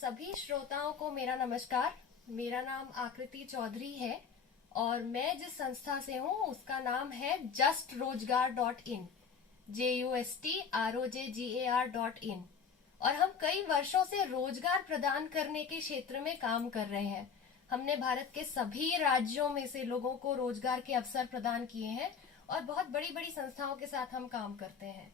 सभी श्रोताओं को मेरा नमस्कार। मेरा नाम आकृति चौधरी है और मैं जिस संस्था से हूँ उसका नाम है justrojgar.in, JUSTROJGAR.in। और हम कई वर्षों से रोजगार प्रदान करने के क्षेत्र में काम कर रहे हैं। हमने भारत के सभी राज्यों में से लोगों को रोजगार के अवसर प्रदान किए हैं और बहुत बड़ी बड़ी संस्थाओं के साथ हम काम करते हैं।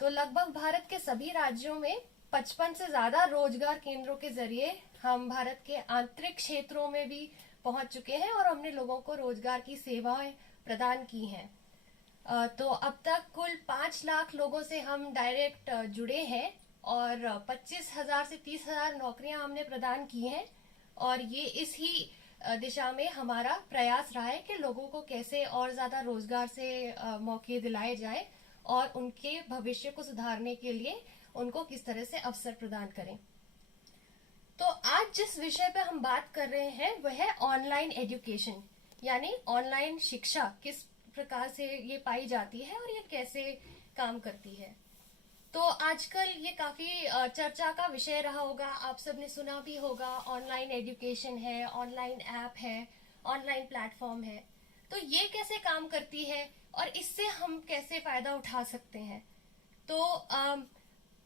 तो लगभग भारत के सभी राज्यों में 55 से ज्यादा रोजगार केंद्रों के जरिए हम भारत के आंतरिक क्षेत्रों में भी पहुंच चुके हैं और हमने लोगों को रोजगार की सेवाएं प्रदान की हैं। तो अब तक कुल 5 लाख लोगों से हम डायरेक्ट जुड़े हैं और 25,000 से 30,000 नौकरियां हमने प्रदान की हैं। और ये इस ही दिशा में हमारा प्रयास रहा है कि लोगों को कैसे और ज्यादा रोजगार से मौके दिलाए जाए और उनके भविष्य को सुधारने के लिए उनको किस तरह से अवसर प्रदान करें। तो आज जिस विषय पे हम बात कर रहे हैं वह है ऑनलाइन एजुकेशन, यानी ऑनलाइन शिक्षा किस प्रकार से ये पाई जाती है और ये कैसे काम करती है। तो आजकल ये काफी चर्चा का विषय रहा होगा, आप सबने सुना भी होगा। ऑनलाइन एजुकेशन है, ऑनलाइन ऐप है, ऑनलाइन प्लेटफॉर्म है। तो ये कैसे काम करती है और इससे हम कैसे फायदा उठा सकते हैं। तो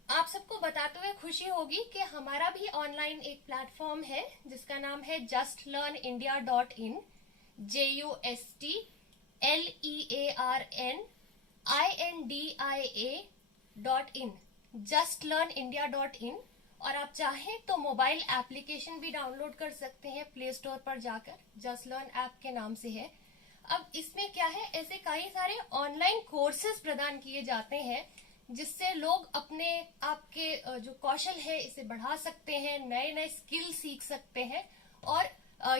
आप सबको बताते हुए खुशी होगी कि हमारा भी ऑनलाइन एक प्लेटफॉर्म है जिसका नाम है justlearnindia.in, JUSTLEARNINDIA.in, justlearnindia.in। और आप चाहें तो मोबाइल एप्लीकेशन भी डाउनलोड कर सकते हैं प्ले स्टोर पर जाकर, जस्ट लर्न ऐप के नाम से है। अब इसमें क्या है, ऐसे कई सारे ऑनलाइन कोर्सेज प्रदान किए जाते हैं जिससे लोग अपने आपके जो कौशल है इसे बढ़ा सकते हैं, नए नए स्किल सीख सकते हैं। और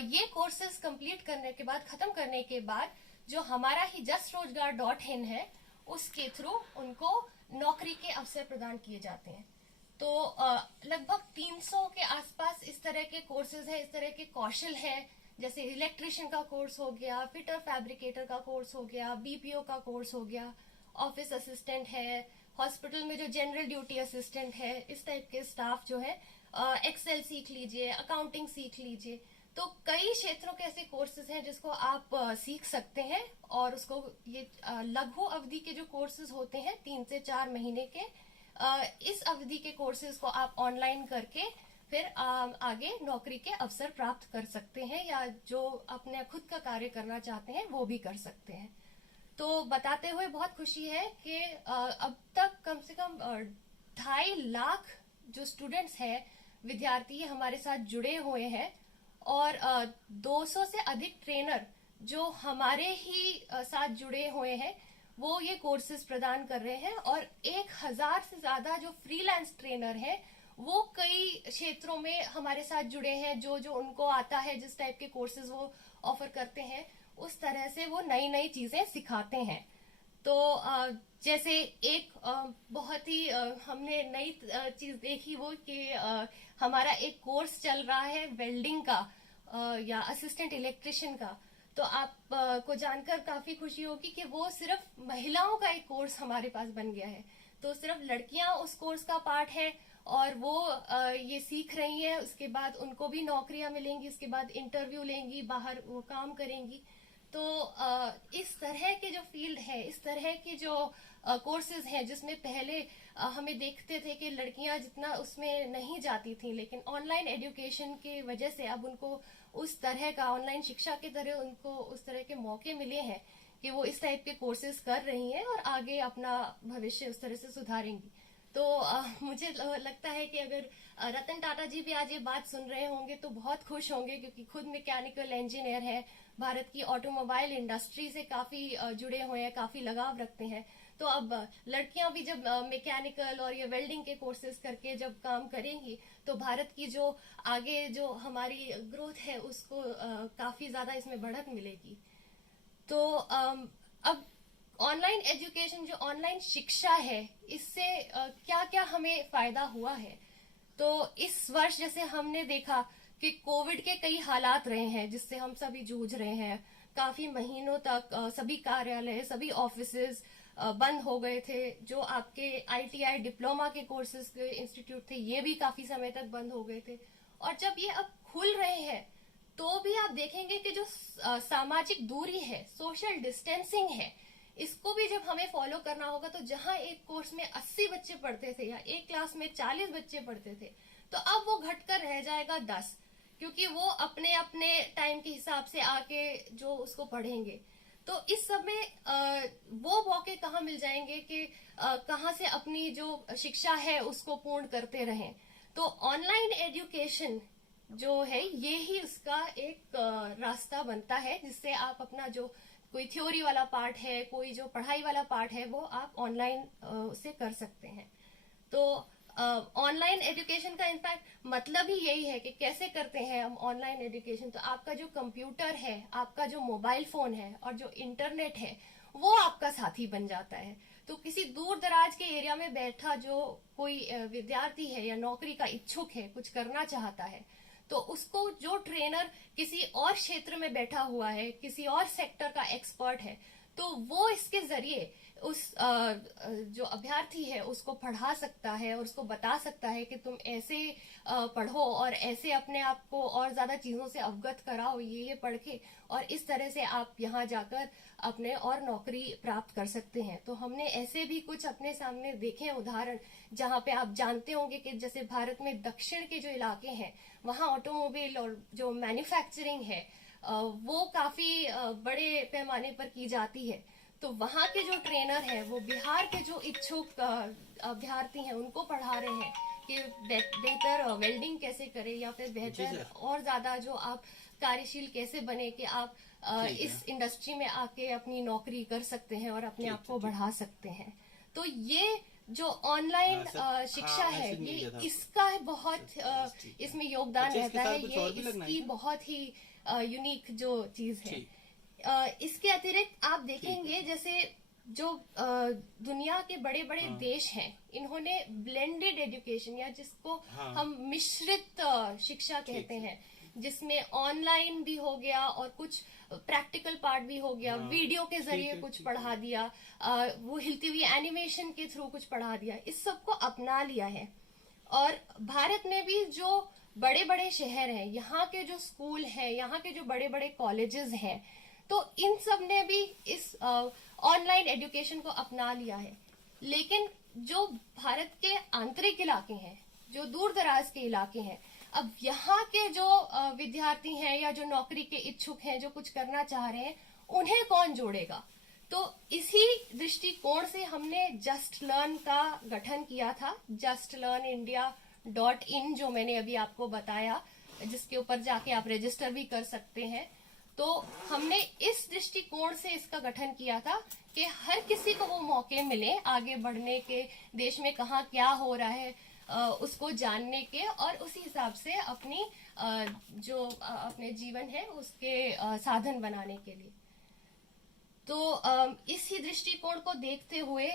ये कोर्सेज कंप्लीट करने के बाद, खत्म करने के बाद, जो हमारा ही justrojgar.in है उसके थ्रू उनको नौकरी के अवसर प्रदान किए जाते हैं। तो लगभग 300 के आसपास इस तरह के कोर्सेज हैं, इस तरह के कौशल हैं, जैसे इलेक्ट्रिशियन का कोर्स हो गया, फिटर फैब्रिकेटर का कोर्स हो गया, बीपीओ का कोर्स हो गया, ऑफिस असिस्टेंट है, हॉस्पिटल में जो जनरल ड्यूटी असिस्टेंट है, इस टाइप के स्टाफ जो है, एक्सेल सीख लीजिए, अकाउंटिंग सीख लीजिए। तो कई क्षेत्रों के ऐसे कोर्सेज हैं जिसको आप सीख सकते हैं और उसको ये लघु अवधि के जो कोर्सेज होते हैं 3 से 4 महीने के, इस अवधि के कोर्सेज को आप ऑनलाइन करके फिर आगे नौकरी के अवसर प्राप्त कर सकते हैं, या जो अपने खुद का कार्य करना चाहते हैं वो भी कर सकते हैं। तो बताते हुए बहुत खुशी है कि अब तक कम से कम 2.5 लाख जो स्टूडेंट्स हैं, विद्यार्थी हमारे साथ जुड़े हुए हैं और 200 से अधिक ट्रेनर जो हमारे ही साथ जुड़े हुए हैं वो ये कोर्सेज प्रदान कर रहे हैं। और 1,000 से ज्यादा जो फ्रीलांस ट्रेनर हैं वो कई क्षेत्रों में हमारे साथ जुड़े हैं। जो जो उनको आता है, जिस टाइप के कोर्सेज वो ऑफर करते हैं, उस तरह से वो नई नई चीजें सिखाते हैं। तो जैसे एक बहुत ही हमने नई चीज देखी वो कि हमारा एक कोर्स चल रहा है वेल्डिंग का या असिस्टेंट इलेक्ट्रिशियन का। तो आप को जानकर काफी खुशी होगी कि वो सिर्फ महिलाओं का एक कोर्स हमारे पास बन गया है। तो सिर्फ लड़कियां उस कोर्स का पार्ट है और वो ये सीख रही हैं। उसके बाद उनको भी नौकरियां मिलेंगी, उसके बाद इंटरव्यू लेंगी, बाहर वो काम करेंगी। तो इस तरह के जो फील्ड है, इस तरह के जो कोर्सेज हैं जिसमें पहले हमें देखते थे कि लड़कियां जितना उसमें नहीं जाती थी, लेकिन ऑनलाइन एजुकेशन की वजह से अब उनको उस तरह का, ऑनलाइन शिक्षा की तरह उनको उस तरह के मौके मिले हैं कि वो इस टाइप के कोर्सेज कर रही हैं और आगे अपना भविष्य उस तरह से सुधारेंगी। तो मुझे लगता है कि अगर रतन टाटा जी भी आज ये बात सुन रहे होंगे तो बहुत खुश होंगे, क्योंकि खुद मैकेनिकल इंजीनियर है, भारत की ऑटोमोबाइल इंडस्ट्री से काफी जुड़े हुए हैं, काफी लगाव रखते हैं। तो अब लड़कियां भी जब मैकेनिकल और ये वेल्डिंग के कोर्सेज करके जब काम करेंगी तो भारत की जो आगे जो हमारी ग्रोथ है उसको काफी ज्यादा इसमें बढ़त मिलेगी। तो अब ऑनलाइन एजुकेशन, जो ऑनलाइन शिक्षा है, इससे क्या क्या हमें फायदा हुआ है। तो इस वर्ष जैसे हमने देखा कि कोविड के कई हालात रहे हैं जिससे हम सभी जूझ रहे हैं। काफी महीनों तक सभी कार्यालय, सभी ऑफिसेज बंद हो गए थे। जो आपके ITI डिप्लोमा के कोर्सेज के इंस्टीट्यूट थे ये भी काफी समय तक बंद हो गए थे। और जब ये अब खुल रहे हैं तो भी आप देखेंगे कि जो सामाजिक दूरी है, सोशल डिस्टेंसिंग है, इसको भी जब हमें फॉलो करना होगा, तो जहां एक कोर्स में 80 बच्चे पढ़ते थे या एक क्लास में 40 बच्चे पढ़ते थे, तो अब वो घटकर रह जाएगा 10, क्योंकि वो अपने अपने टाइम के हिसाब से आके जो उसको पढ़ेंगे। तो इस समय वो मौके कहाँ मिल जाएंगे कि कहाँ से अपनी जो शिक्षा है उसको पूर्ण करते रहें। तो ऑनलाइन एजुकेशन जो है ये ही उसका एक रास्ता बनता है, जिससे आप अपना जो कोई थ्योरी वाला पार्ट है, कोई जो पढ़ाई वाला पार्ट है, वो आप ऑनलाइन से कर सकते हैं। तो ऑनलाइन एजुकेशन का इनफैक्ट मतलब ही यही है कि कैसे करते हैं हम ऑनलाइन एजुकेशन। तो आपका जो कंप्यूटर है, आपका जो मोबाइल फोन है और जो इंटरनेट है, वो आपका साथी बन जाता है। तो किसी दूर दराज के एरिया में बैठा जो कोई विद्यार्थी है या नौकरी का इच्छुक है, कुछ करना चाहता है, तो उसको जो ट्रेनर किसी और क्षेत्र में बैठा हुआ है, किसी और सेक्टर का एक्सपर्ट है, तो वो इसके जरिए उस जो अभ्यर्थी है उसको पढ़ा सकता है और उसको बता सकता है कि तुम ऐसे पढ़ो और ऐसे अपने आप को और ज्यादा चीजों से अवगत कराओ ये पढ़ के, और इस तरह से आप यहाँ जाकर अपने और नौकरी प्राप्त कर सकते हैं। तो हमने ऐसे भी कुछ अपने सामने देखे उदाहरण, जहाँ पे आप जानते होंगे कि जैसे भारत में दक्षिण के जो इलाके हैं वहाँ ऑटोमोबाइल और जो मैन्युफैक्चरिंग है वो काफी बड़े पैमाने पर की जाती है। तो वहाँ के जो ट्रेनर हैं वो बिहार के जो इच्छुक अभ्यर्थी हैं उनको पढ़ा रहे हैं कि बेहतर वेल्डिंग कैसे करें, या फिर बेहतर और ज्यादा जो आप कार्यशील कैसे बने कि आप इस इंडस्ट्री में आके अपनी नौकरी कर सकते हैं और अपने आप को बढ़ा सकते हैं। तो ये जो ऑनलाइन शिक्षा है ये इसका बहुत इसमें योगदान रहता है, ये इसकी बहुत ही यूनिक जो चीज है। इसके अतिरिक्त आप देखेंगे जैसे जो दुनिया के बड़े बड़े देश हैं, इन्होंने ब्लेंडेड एजुकेशन या जिसको हम मिश्रित शिक्षा कहते हैं, जिसमें ऑनलाइन भी हो गया और कुछ प्रैक्टिकल पार्ट भी हो गया, वीडियो के जरिए कुछ पढ़ा दिया, वो हिलती हुई एनिमेशन के थ्रू कुछ पढ़ा दिया, इस सबको अपना लिया है। और भारत में भी जो बड़े बड़े शहर हैं, यहाँ के जो स्कूल हैं, यहाँ के जो बड़े बड़े कॉलेजेस हैं, तो इन सब ने भी इस ऑनलाइन एजुकेशन को अपना लिया है। लेकिन जो भारत के आंतरिक इलाके हैं, जो दूर दराज के इलाके हैं, अब यहाँ के जो विद्यार्थी हैं या जो नौकरी के इच्छुक हैं, जो कुछ करना चाह रहे हैं, उन्हें कौन जोड़ेगा। तो इसी दृष्टिकोण से हमने जस्ट लर्न का गठन किया था, justlerindia.in, जो मैंने अभी आपको बताया, जिसके ऊपर जाके आप रजिस्टर भी कर सकते हैं। तो हमने इस दृष्टिकोण से इसका गठन किया था कि हर किसी को वो मौके मिले आगे बढ़ने के, देश में कहाँ क्या हो रहा है उसको जानने के, और उसी हिसाब से अपनी जो अपने जीवन है उसके साधन बनाने के लिए। तो इसी दृष्टिकोण को देखते हुए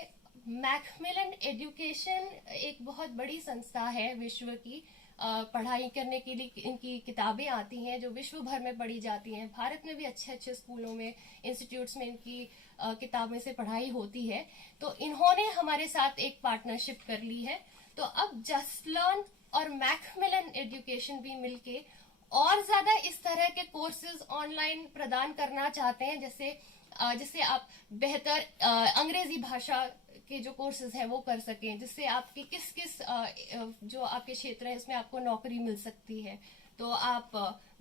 मैकमिलन एजुकेशन एक बहुत बड़ी संस्था है विश्व की। पढ़ाई करने के लिए इनकी किताबें आती हैं जो विश्व भर में पढ़ी जाती हैं। भारत में भी अच्छे अच्छे स्कूलों में, इंस्टीट्यूट्स में इनकी किताबें से पढ़ाई होती है। तो इन्होंने हमारे साथ एक पार्टनरशिप कर ली है। तो अब जस्ट लर्न और मैकमिलन एजुकेशन भी मिलके और ज्यादा इस तरह के कोर्सेज ऑनलाइन प्रदान करना चाहते हैं, जिससे आप बेहतर अंग्रेजी भाषा के जो कोर्सेज हैं वो कर सकें, जिससे आपकी किस किस जो आपके क्षेत्र है उसमें आपको नौकरी मिल सकती है। तो आप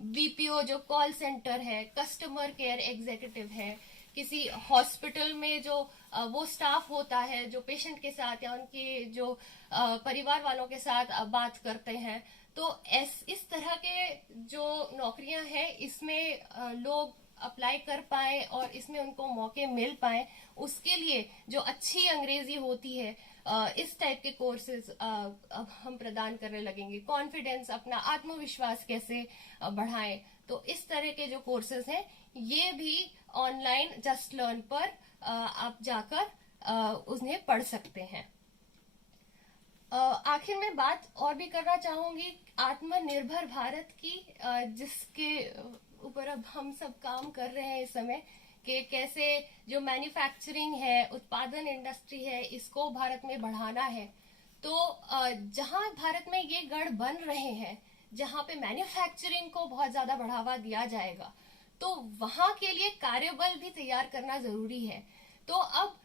BPO जो कॉल सेंटर है, कस्टमर केयर एग्जीक्यूटिव है, किसी हॉस्पिटल में जो वो स्टाफ होता है जो पेशेंट के साथ या उनके जो परिवार वालों के साथ बात करते हैं, तो इस तरह के जो नौकरियां हैं इसमें लोग अप्लाई कर पाए और इसमें उनको मौके मिल पाए, उसके लिए जो अच्छी अंग्रेजी होती है इस टाइप के कोर्सेज अब हम प्रदान करने लगेंगे। कॉन्फिडेंस, अपना आत्मविश्वास कैसे बढ़ाएं, तो इस तरह के जो कोर्सेज हैं ये भी ऑनलाइन जस्ट लर्न पर आप जाकर उन्हें पढ़ सकते हैं। आखिर में बात और भी करना चाहूंगी आत्मनिर्भर भारत की, जिसके ऊपर अब हम सब काम कर रहे हैं इस समय, कि कैसे जो मैन्युफैक्चरिंग है, उत्पादन इंडस्ट्री है, इसको भारत में बढ़ाना है। तो जहां भारत में ये गढ़ बन रहे हैं, जहां पे मैन्युफैक्चरिंग को बहुत ज्यादा बढ़ावा दिया जाएगा, तो वहां के लिए कार्यबल भी तैयार करना जरूरी है। तो अब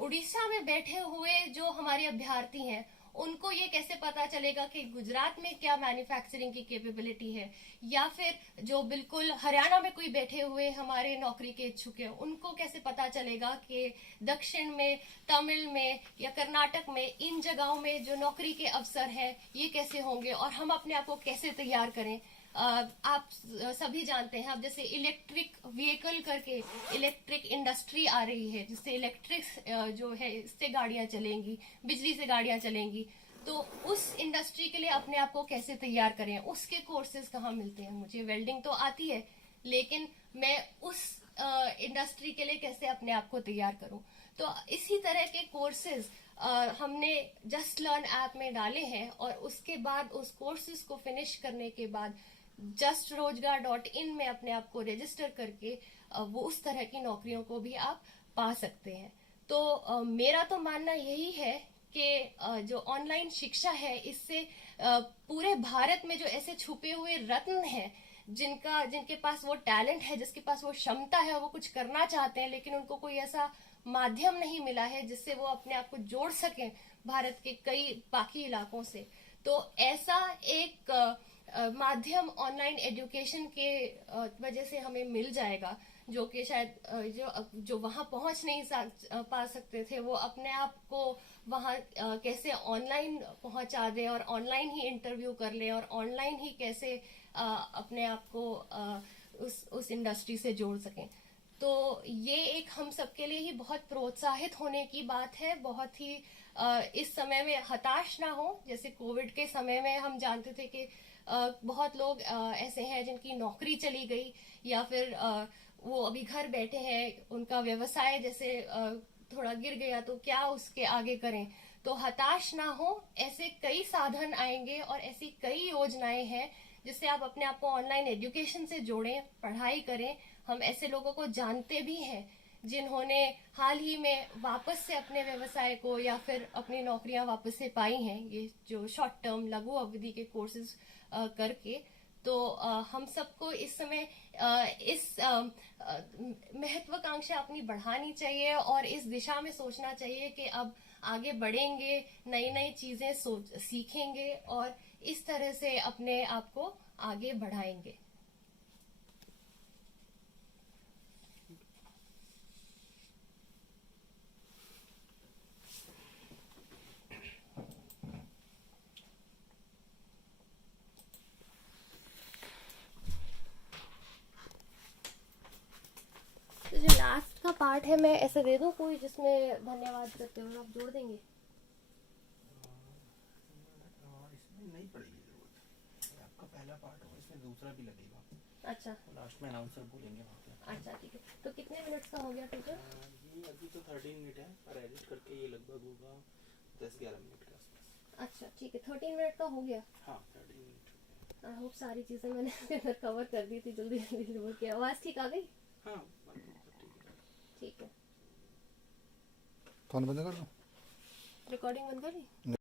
उड़ीसा में बैठे हुए जो हमारे अभ्यर्थी हैं, उनको ये कैसे पता चलेगा कि गुजरात में क्या मैन्युफैक्चरिंग की कैपेबिलिटी है, या फिर जो बिल्कुल हरियाणा में कोई बैठे हुए हमारे नौकरी के इच्छुक है, उनको कैसे पता चलेगा कि दक्षिण में, तमिल में या कर्नाटक में इन जगहों में जो नौकरी के अवसर हैं ये कैसे होंगे, और हम अपने आप को कैसे तैयार करें। आप सभी जानते हैं, अब जैसे इलेक्ट्रिक व्हीकल करके इलेक्ट्रिक इंडस्ट्री आ रही है, जिससे इलेक्ट्रिक जो है इससे गाड़ियां चलेंगी, बिजली से गाड़ियां चलेंगी। तो उस इंडस्ट्री के लिए अपने आप को कैसे तैयार करें, उसके कोर्सेज कहाँ मिलते हैं। मुझे वेल्डिंग तो आती है, लेकिन मैं उस इंडस्ट्री के लिए कैसे अपने आप को तैयार करूं। तो इसी तरह के कोर्सेज हमने जस्ट लर्न ऐप में डाले हैं, और उसके बाद उस कोर्सेज को फिनिश करने के बाद justrojgar.in में अपने आप को रजिस्टर करके वो उस तरह की नौकरियों को भी आप पा सकते हैं। तो मेरा तो मानना यही है कि जो ऑनलाइन शिक्षा है, इससे पूरे भारत में जो ऐसे छुपे हुए रत्न हैं, जिनके पास वो टैलेंट है, जिसके पास वो क्षमता है, वो कुछ करना चाहते हैं, लेकिन उनको कोई ऐसा माध्यम नहीं मिला है जिससे वो अपने आप को जोड़ सकें भारत के कई बाकी इलाकों से। तो ऐसा एक माध्यम ऑनलाइन एजुकेशन के वजह से हमें मिल जाएगा, जो कि शायद जो वहां पहुंच नहीं पा सकते थे, वो अपने आप को वहां कैसे ऑनलाइन पहुंचा दे, और ऑनलाइन ही इंटरव्यू कर ले, और ऑनलाइन ही कैसे अपने आप को उस इंडस्ट्री से जोड़ सकें। तो ये एक हम सबके लिए ही बहुत प्रोत्साहित होने की बात है। बहुत ही इस समय में हताश ना हो। जैसे कोविड के समय में हम जानते थे कि बहुत लोग ऐसे हैं जिनकी नौकरी चली गई, या फिर वो अभी घर बैठे हैं, उनका व्यवसाय जैसे थोड़ा गिर गया, तो क्या उसके आगे करें। तो हताश ना हो, ऐसे कई साधन आएंगे और ऐसी कई योजनाएं हैं जिससे आप अपने आप को ऑनलाइन एजुकेशन से जोड़ें, पढ़ाई करें। हम ऐसे लोगों को जानते भी हैं जिन्होंने हाल ही में वापस से अपने व्यवसाय को या फिर अपनी नौकरियां वापस से पाई हैं, ये जो शॉर्ट टर्म लघु अवधि के कोर्सेज करके। तो हम सबको इस समय इस महत्वाकांक्षा अपनी बढ़ानी चाहिए, और इस दिशा में सोचना चाहिए कि अब आगे बढ़ेंगे, नई नई चीजें सीखेंगे, और इस तरह से अपने आप को आगे बढ़ाएंगे। तो जो लास्ट का पार्ट है, मैं ऐसे दे दूं कोई जिसमें धन्यवाद करते हुए आप जोड़ देंगे। इसमें नहीं पड़ेगी जरूरत, आपका पहला पार्ट होगा, इसमें दूसरा भी लगेगा। अच्छा, लास्ट में अनाउंसर बोलेंगे वहाँ पे। अच्छा ठीक है। तो कितने मिनट्स का हो गया टोटल? ये अभी तो 13 मिनट है, और एडिट करके ये लगभग होगा 10-11 मिनट के आसपास। अच्छा ठीक है, 13 मिनट का हो गया। हाँ 13 मिनट। आई होप सारी चीजें मैंने इसके अंदर कवर कर दी थी, जल्दी जल्दी बोल के। आवाज ठीक आ गई? हाँ ठीक है। फोन बंद कर दो, रिकॉर्डिंग बंद कर दी।